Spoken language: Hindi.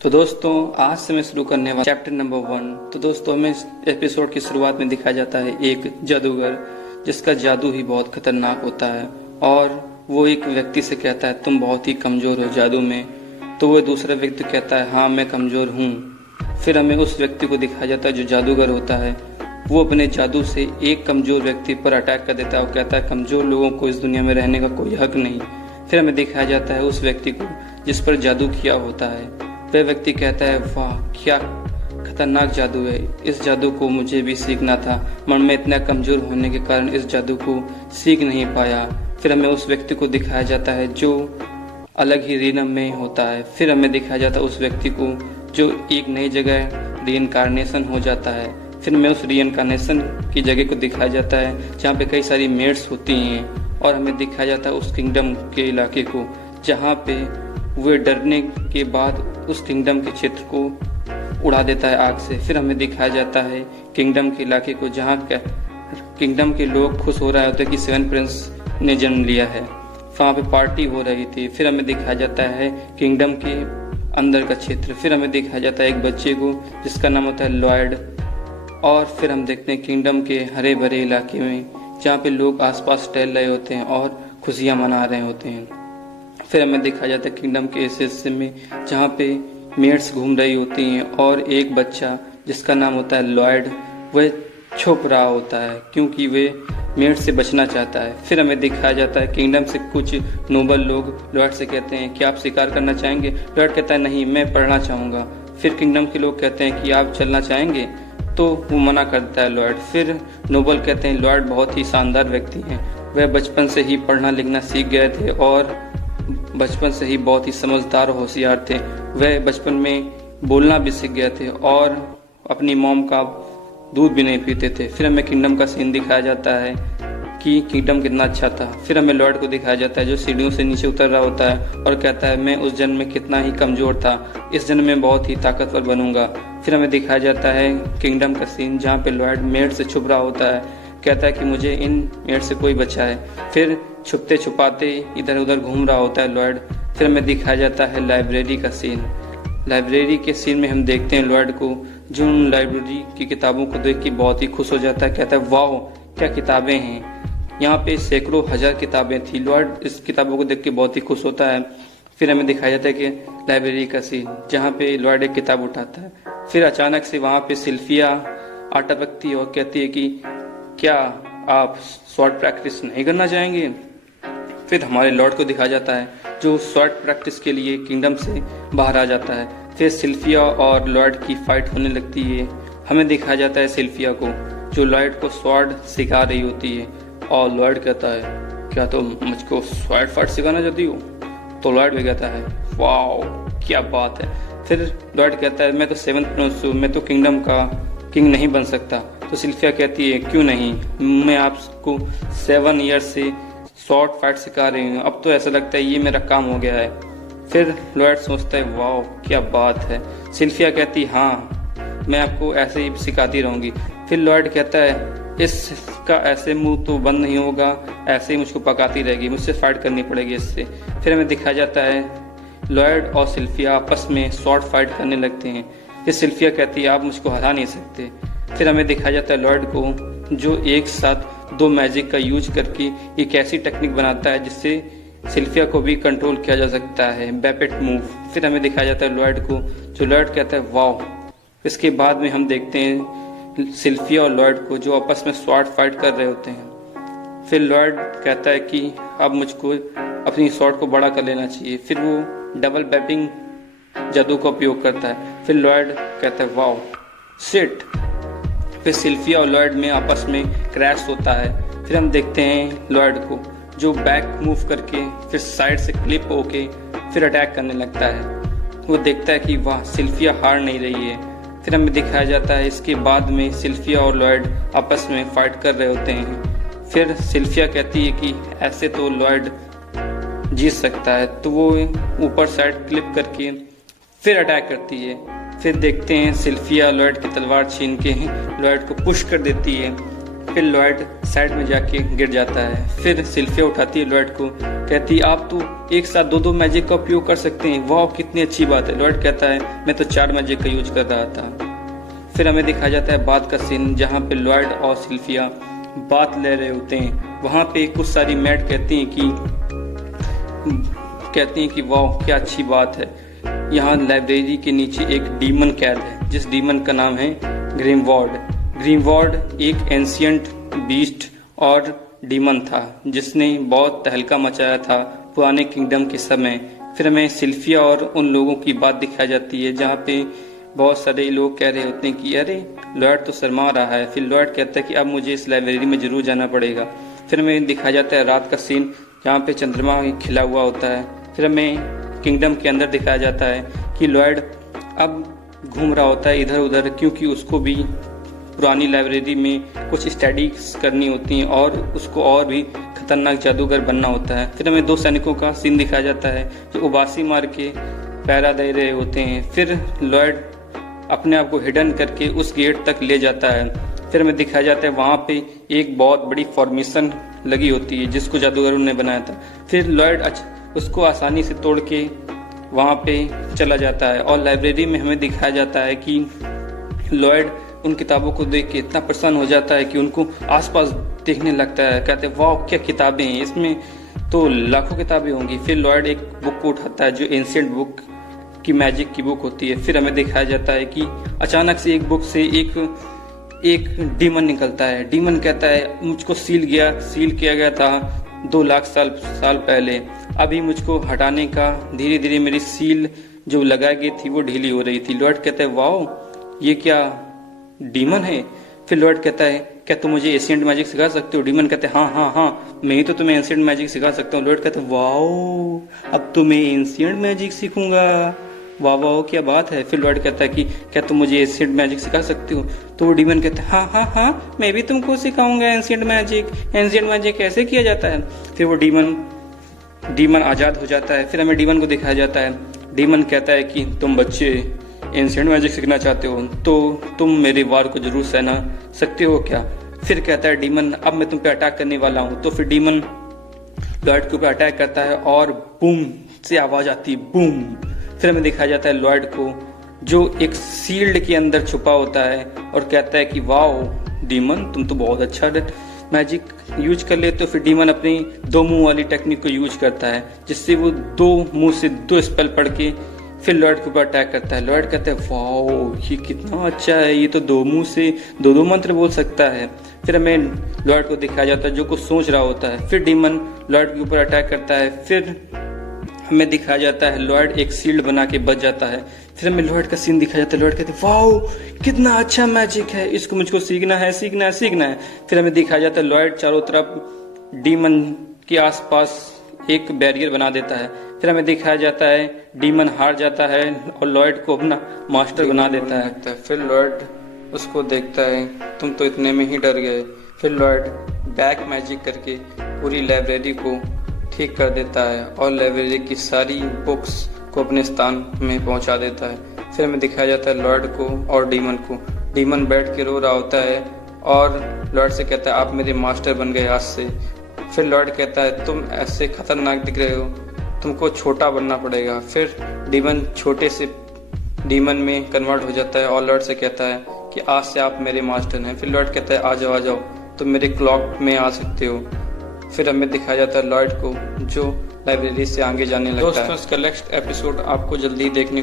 तो दोस्तों आज से मैं शुरू करने वाला चैप्टर नंबर 1। तो दोस्तों हमें इस एपिसोड की शुरुआत में दिखाया जाता है एक जादूगर जिसका जादू ही बहुत खतरनाक होता है और वो एक व्यक्ति से कहता है तुम बहुत ही कमजोर हो जादू में। तो वो दूसरा व्यक्ति कहता है हाँ मैं कमजोर हूँ। फिर हमें उस व्यक्ति को दिखाया जाता है जो जादूगर होता है, वो अपने जादू से एक कमजोर व्यक्ति पर अटैक कर देता है और कहता है कमजोर लोगों को इस दुनिया में रहने का कोई हक नहीं। फिर हमें दिखाया जाता है उस व्यक्ति को जिस पर जादू किया होता है। वह व्यक्ति कहता है वाह क्या खतरनाक जादू है, इस जादू को मुझे भी सीखना था, मन में इतना कमजोर होने के कारण इस जादू को सीख नहीं पाया। फिर हमें उस व्यक्ति को दिखाया जाता है जो अलग ही रीनम में होता है। फिर हमें दिखाया जाता है उस व्यक्ति को जो एक नई जगह रीइंकारनेशन हो जाता है। फिर हमें उस रीइंकारनेशन की जगह को दिखाया जाता है जहाँ पे कई सारी मेड्स होती हैं और हमें दिखाया जाता है उस किंगडम के इलाके को जहाँ पे वे डरने के बाद उस किंगडम के क्षेत्र को उड़ा देता है आग से। फिर हमें दिखाया जाता है किंगडम के इलाके को जहाँ किंगडम के लोग खुश हो रहे होते कि 7 प्रिंस ने जन्म लिया है, वहाँ पे पार्टी हो रही थी। फिर हमें दिखाया जाता है किंगडम के अंदर का क्षेत्र। फिर हमें दिखाया जाता है एक बच्चे को जिसका नाम होता है लॉयड। और फिर हम देखते हैं किंगडम के हरे भरे इलाके में जहाँ पे लोग आसपास टहल रहे होते हैं और खुशियाँ मना रहे होते हैं। फिर हमें दिखाया जाता है किंगडम के इस हिस्से में जहाँ पे मेड्स घूम रही होती हैं और एक बच्चा जिसका नाम होता है लॉयड वह छुप रहा होता है क्योंकि वे मेड से बचना चाहता है। फिर हमें दिखाया जाता है किंगडम से कुछ नोबल लोग लॉयड से कहते हैं कि आप शिकार करना चाहेंगे। लॉयड कहता है नहीं मैं पढ़ना चाहूँगा। फिर किंगडम के लोग कहते हैं कि आप चलना चाहेंगे, तो वो मना करता है लॉयड। फिर नोबल कहते हैं लॉयड बहुत ही शानदार व्यक्ति हैं, वह बचपन से ही पढ़ना लिखना सीख गए थे और बचपन से ही बहुत ही समझदार और होशियार थे। वह बचपन में बोलना भी सीख गए थे और अपनी मॉम का दूध भी नहीं पीते थे। फिर हमें किंगडम का सीन दिखाया जाता है कि किंगडम कितना अच्छा था। फिर हमें लॉर्ड को दिखाया जाता है जो सीढ़ियों से नीचे उतर रहा होता है और कहता है मैं उस जन्म में कितना ही कमजोर था, इस जन्म में बहुत ही ताकतवर बनूंगा। फिर हमें दिखाया जाता है किंगडम का सीन जहाँ पे लॉर्ड मेड से छुप रहा होता है, कहता है कि मुझे इन मेड से कोई बचाए। फिर छुपते छुपाते इधर उधर घूम रहा होता है लॉर्ड। फिर हमें दिखाया जाता है लाइब्रेरी का सीन। लाइब्रेरी के सीन में हम देखते हैं लॉर्ड को जो उन लाइब्रेरी की किताबों को देख के बहुत ही खुश हो जाता है, कहता है वाह क्या किताबें हैं, यहाँ पे सैकड़ों हजार किताबें थी। लॉर्ड इस किताबों को देख के बहुत ही खुश होता है। फिर हमें दिखाया जाता है कि लाइब्रेरी का सीन जहाँ पे लॉर्ड एक किताब उठाता है। फिर अचानक से वहाँ पे सिल्फिया आ टपकती है और कहती है कि क्या आप स्वॉर्ड प्रैक्टिस नहीं करना चाहेंगे। फिर हमारे लॉर्ड को दिखाया जाता है जो स्वॉर्ड प्रैक्टिस के लिए किंगडम से बाहर आ जाता है। फिर सिल्फिया और लॉर्ड की फाइट होने लगती है। हमें दिखाया जाता है सिल्फिया को जो लॉर्ड को स्वॉर्ड सिखा रही होती है और लॉर्ड कहता है क्या तुम मुझको स्वॉर्ड फाइट सिखाना चाहती हो। तो लॉर्ड भी कहता है वाओ क्या बात है। फिर लॉर्ड कहता है मैं तो 7th प्रिंस हूँ, मैं तो किंगडम का किंग नहीं बन सकता। तो सिल्फिया कहती है क्यों नहीं, मैं आपको 7 ईयर से शॉर्ट फाइट सिखा रही हूँ, अब तो ऐसा लगता है ये मेरा काम हो गया है। फिर लॉर्ड सोचता है वाओ क्या बात है। सिल्फिया कहती हाँ मैं आपको ऐसे ही सिखाती रहूँगी। फिर लॉर्ड कहता है इसका ऐसे मुंह तो बंद नहीं होगा, ऐसे ही मुझको पकाती रहेगी, मुझसे फाइट करनी पड़ेगी इससे। फिर हमें दिखाया जाता है लॉर्ड और सिल्फिया आपस में शॉर्ट फाइट करने लगते हैं। फिर सिल्फिया कहती है आप मुझको हरा नहीं सकते। फिर हमें दिखाया जाता है लॉर्ड को जो एक साथ 2 मैजिक का यूज करके एक ऐसी टेक्निक बनाता है जिससे सिल्फिया को भी कंट्रोल किया जा सकता है, बैपेट मूव। फिर हमें दिखाया जाता है लॉर्ड को जो लॉर्ड कहता है वाओ। इसके बाद में हम देखते हैं सिल्फिया और लॉर्ड को जो आपस में स्वॉर्ड फाइट कर रहे होते हैं। फिर लॉर्ड कहता है कि अब मुझको अपनी स्वॉर्ड को बड़ा कर लेना चाहिए। फिर वो डबल बैपिंग जादू का उपयोग करता है। फिर लॉर्ड कहता है वाओ शिट। फिर सिल्फिया और लॉर्ड में आपस में क्रैश होता है। फिर हम देखते हैं लॉर्ड को जो बैक मूव करके फिर साइड से क्लिप होके फिर अटैक करने लगता है। वो देखता है कि वाह सिल्फिया हार नहीं रही है। फिर हमें दिखाया जाता है इसके बाद में सिल्फिया और लॉर्ड आपस में फाइट कर रहे होते हैं। फिर सिल्फिया कहती है कि ऐसे तो लॉर्ड जीत सकता है, तो वो ऊपर साइड क्लिप करके फिर अटैक करती है। फिर देखते हैं सिल्फिया लॉर्ड की तलवार छीन के लॉर्ड को पुश कर देती है। फिर लॉयड साइड में जाके गिर जाता है। फिर सिल्फिया उठाती है लॉयड को, कहती है आप तो एक साथ दो मैजिक का उपयोग कर सकते हैं, वाह कितनी अच्छी बात है। लॉयड कहता है मैं तो 4 मैजिक का यूज कर रहा था। फिर हमें दिखाया जाता है बाद का सीन जहाँ पे लॉयड और सिल्फिया बात ले रहे होते हैं। वहाँ पे कुछ सारी मैड कहती हैं कि वाह क्या अच्छी बात है, यहाँ लाइब्रेरी के नीचे एक डीमन कैद है जिस डीमन का नाम है ग्रीमवॉर्ड एक एंशियंट बीस्ट और डीमन था जिसने बहुत तहलका मचाया था पुराने किंगडम के समय। फिर हमें सिल्फिया और उन लोगों की बात दिखाई जाती है जहाँ पे बहुत सारे लोग कह रहे होते हैं कि अरे लॉयड तो शर्मा रहा है। फिर लॉयड कहता है कि अब मुझे इस लाइब्रेरी में जरूर जाना पड़ेगा। फिर हमें दिखाया जाता है रात का सीन जहाँ पे चंद्रमा खिला हुआ होता है। फिर हमें किंगडम के अंदर दिखाया जाता है कि लॉयड अब घूम रहा होता है इधर उधर, क्योंकि उसको भी पुरानी लाइब्रेरी में कुछ स्टडीज करनी होती हैं और उसको और भी खतरनाक जादूगर बनना होता है। फिर हमें 2 सैनिकों का सीन दिखाया जाता है जो उबासी मार के पहरा दे रहे होते हैं। फिर लॉयड अपने आप को हिडन करके उस गेट तक ले जाता है। फिर हमें दिखाया जाता है वहाँ पे एक बहुत बड़ी फॉर्मेशन लगी होती है जिसको जादूगरों ने बनाया था। फिर लॉयड उसको आसानी से तोड़ के वहाँ पे चला जाता है और लाइब्रेरी में हमें दिखाया जाता है कि लॉयड उन किताबों को देख के इतना प्रसन्न हो जाता है कि उनको आसपास देखने लगता है। कहते हैं वाह क्या किताबें हैं, इसमें तो लाखों किताबें होंगी। फिर लॉयड एक बुक को उठाता है जो एंशिएंट बुक की मैजिक की बुक होती है। फिर हमें दिखाया जाता है कि अचानक से एक बुक से एक डीमन निकलता है। डीमन कहता है मुझको सील किया गया था 2 लाख साल पहले, अभी मुझको हटाने का धीरे धीरे मेरी सील जो लगाई गई थी वो ढीली हो रही थी। लॉयड कहता है वाह ये क्या डीमन है। फिर लॉयड कहता है क्या तुम मुझे एशियंट मैजिक सिखा सकते हो। डीमन कहते हैं हाँ मैं ही तो तुम्हें एशियंट मैजिक सिखा सकता हूँ। लॉयड कहते हैं वाह अब तो मैं एशियंट मैजिक सीखूंगा, वाह क्या बात है। फिर लॉयड कहता है कि क्या तुम मुझे एशियंट मैजिक सिखा सकते हो। तो वो डीमन कहते हैं हाँ मैं भी तुमको सिखाऊंगा एशियंट मैजिक कैसे किया जाता है। फिर वो डीमन आजाद हो जाता है। फिर हमें डीमन को दिखाया जाता है। डीमन कहता है कि तुम बच्चे एंशिएंट मैजिक सीखना चाहते हो तो तुम मेरे वार को जरूर सहना सकते हो क्या। फिर कहता है डीमन अब मैं तुम पे अटैक करने वाला हूँ। तो फिर डीमन लॉयड के ऊपर अटैक करता है और बूम से आवाज आती है बूम। फिर हमें दिखाया जाता है लॉयड को जो एक सील्ड के अंदर छुपा होता है और कहता है कि वाह डीमन तुम तो बहुत अच्छा मैजिक यूज कर लेते हो। फिर डीमन अपनी 2 मुंह वाली टेक्निक को यूज करता है जिससे वो 2 मुंह से 2 स्पेल पढ़ के फिर लॉयड के ऊपर अटैक करता है। लॉयड कहता है वाह ये कितना अच्छा है, ये तो 2 मुंह से 2 मंत्र बोल सकता है। फिर हमें लॉयड को दिखाया जाता है जो कुछ सोच रहा होता है। फिर डीमन लॉयड के ऊपर अटैक करता है। फिर हमें दिखाया जाता है लॉयड एक शील्ड बना के बच जाता है। फिर हमें लॉयड का सीन दिखाया जाता है। लॉयड कहते हैं वाह कितना अच्छा मैजिक है, इसको मुझको सीखना है। फिर हमें दिखाया जाता है लॉयड चारों तरफ डीमन के आसपास एक बैरियर बना देता है। फिर हमें दिखाया जाता है डीमन हार जाता है और लॉयड को अपना मास्टर बना देता है। फिर लॉयड उसको देखता है तुम तो इतने में ही डर गए। फिर लॉयड बैक मैजिक करके पूरी लाइब्रेरी को ठीक कर देता है और लाइब्रेरी की सारी बुक्स को अपने स्थान में पहुंचा देता है। फिर हमें दिखाया जाता है लॉयड को और डीमन को। डीमन बैठ के रो रहा होता है और लॉयड से कहता है आप मेरे मास्टर बन गए आज से। फिर लॉयड कहता है तुम ऐसे खतरनाक दिख रहे हो, तुमको छोटा बनना पड़ेगा। फिर डीमन छोटे से डीमन में कन्वर्ट हो जाता है और लॉयड से कहता है कि आज से आप मेरे मास्टर हैं। फिर लॉयड कहता है आ जाओ तुम मेरे क्लॉक में आ सकते हो। फिर हमें दिखाया जाता है लॉयड को जो लाइब्रेरी से आगे जाने लगता है। दोस्तों इसका नेक्स्ट एपिसोड आपको जल्दी देखने